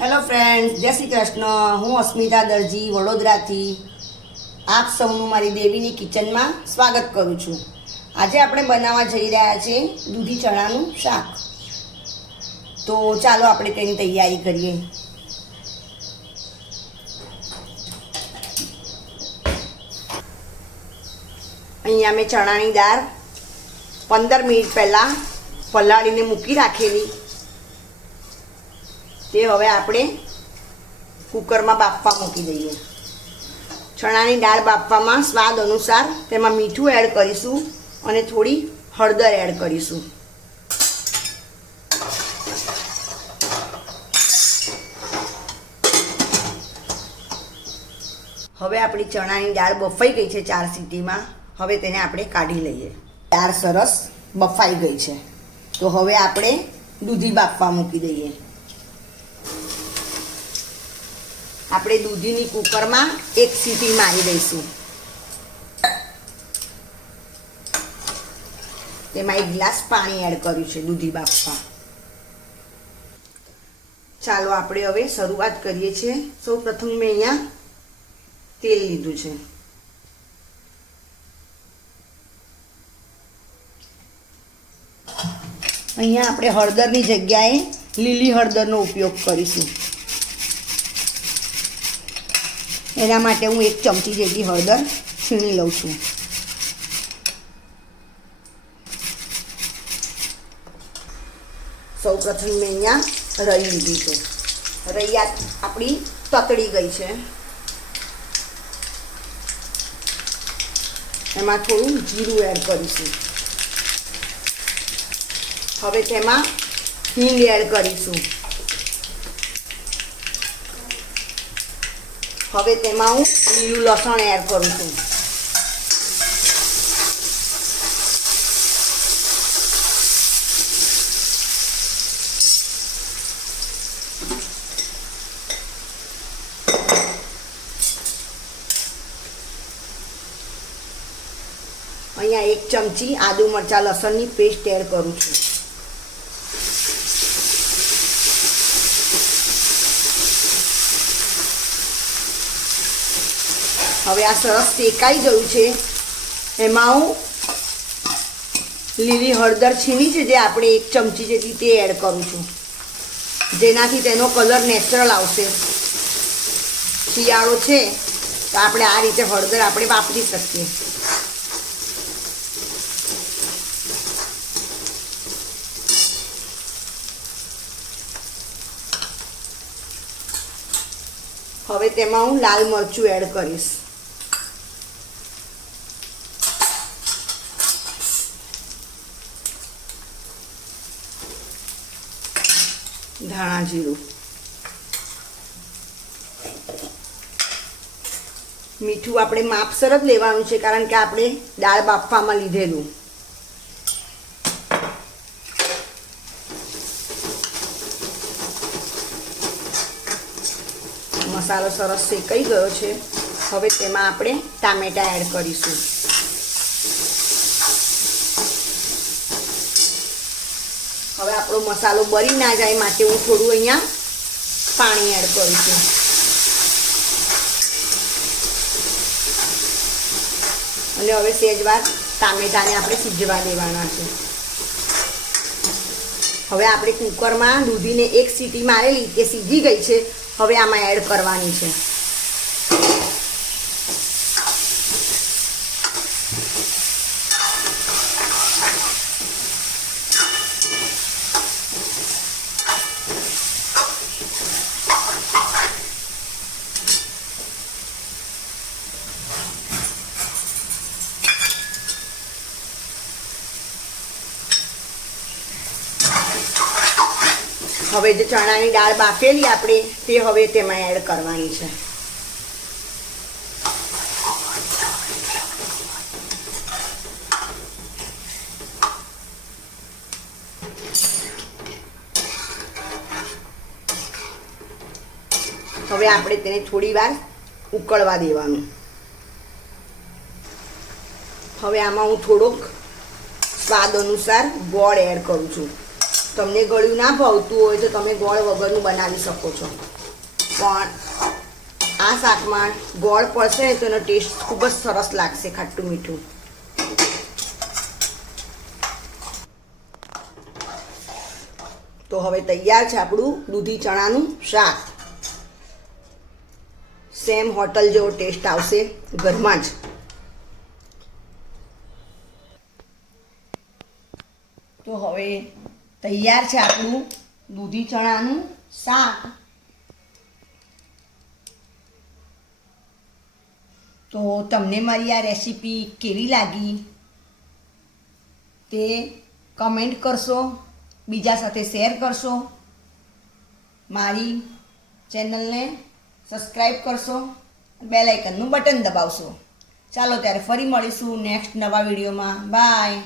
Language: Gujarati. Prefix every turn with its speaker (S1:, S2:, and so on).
S1: હેલો ફ્રેન્ડ્સ જય શ્રી કૃષ્ણ. હું અસ્મિતા દરજી, વડોદરાથી. આપ સૌનું મારી દેવીની કિચનમાં સ્વાગત કરું છું. આજે આપણે બનાવવા જઈ રહ્યા છીએ દૂધી ચણાનું શાક. તો ચાલો આપણે તેની તૈયારી કરીએ. અહીંયા મેં ચણાની દાળ પંદર મિનિટ પહેલાં પલાળીને મૂકી રાખેલી. તે હવે આપણે કુકરમાં બાફવા મૂકી દઈએ. ચણાની દાળ બાફવામાં સ્વાદ અનુસાર તેમાં મીઠું એડ કરીશું અને થોડી હળદર એડ કરીશું. હવે આપણી ચણાની દાળ બફાઈ ગઈ છે ચાર સીટીમાં. હવે તેને આપણે કાઢી લઈએ. દાળ સરસ બફાઈ ગઈ છે. તો હવે આપણે દૂધી બાફવા મૂકી દઈએ. આપણે દૂધીની કુકરમાં એક સીટી મારી દઈશું. તેમાં એક ગ્લાસ પાણી એડ કર્યું છે દૂધી બાફવા. ચાલો આપણે હવે શરૂઆત કરીએ છીએ. સૌ પ્રથમ મેં અહીંયા તેલ લીધું છે. અહીંયા આપણે હળદરની જગ્યાએ લીલી હળદરનો ઉપયોગ કરીશું. એના માટે હું એક ચમચી જેટલી હળદર છીણી લઉં છું. સૌ પ્રથમ મેં અહીંયા રહી લીધી છે. રૈયા આપણી તતડી ગઈ છે. એમાં થોડું જીરું એડ કરીશું. હવે તેમાં હિંગ એડ કરીશું. હવે તેમાં હું લીલું લસણ એડ કરું છું અહીંયા એક ચમચી આદુ મરચાં લસણની પેસ્ટ એડ કરું છું. હવે આ સરસ શેકાઈ ગયું છે. એમાં હું લીલી હળદર છીની છે, જે આપણે એક ચમચી જેટલી તે એડ કરું છું. જેનાથી તેનો કલર નેચરલ આવશે. શિયાળો છે, તો આપણે આ રીતે હળદર આપણે વાપરી શકીએ. હવે તેમાં હું લાલ મરચું એડ કરીશ. ધાણા જીરું. મીઠું આપણે માપસર જ લેવાનું છે, કારણ કે આપણે દાળ બાફવામાં લીધેલું. મસાલો સરસ શેકાઈ ગયો છે. હવે તેમાં આપણે ટામેટા એડ કરીશું. આપણો મસાલો બળી ના જાય માટે હું થોડું અહીંયા પાણી એડ કરીશું અને હવે સેજવાર ટામેટાને આપણે સીજવા દેવાના છે. હવે આપણે કુકરમાં દૂધીને એક સીટી મારેલી તે સીજી ગઈ છે. હવે આમાં એડ કરવાની છે. હવે જે ચણાની દાળ બાફેલી આપણે, તે હવે તેમાં એડ કરવાની છે. હવે આપણે તેને થોડી વાર ઉકળવા દેવાનું. હવે આમાં હું થોડોક સ્વાદ અનુસાર ગોળ એડ કરું છું. તમને ગળ્યું ના ભાવતું હોય તો તમે ગોળ વગરનું બનાવી શકો છો. પણ આ શાકમાં ગોળ પડશે ને તો એનો ટેસ્ટ ખૂબ જ સરસ લાગશે ખાટું મીઠું. તો હવે તૈયાર છે આપણું દૂધી ચણાનું શાક. સેમ હોટલ જેવો ટેસ્ટ આવશે ઘરમાં જ. તો હવે તૈયાર છે આપણું દૂધી ચણાનું શાક. તો તમને મારી આ રેસીપી કેવી લાગી તે કમેન્ટ કરશો, બીજા સાથે શેર કરશો. મારી ચેનલને સબસ્ક્રાઈબ કરશો બેલ આઇકનનું બટન દબાવશો. ચાલો ત્યારે ફરી મળીશું નેક્સ્ટ નવા વિડીયોમાં બાય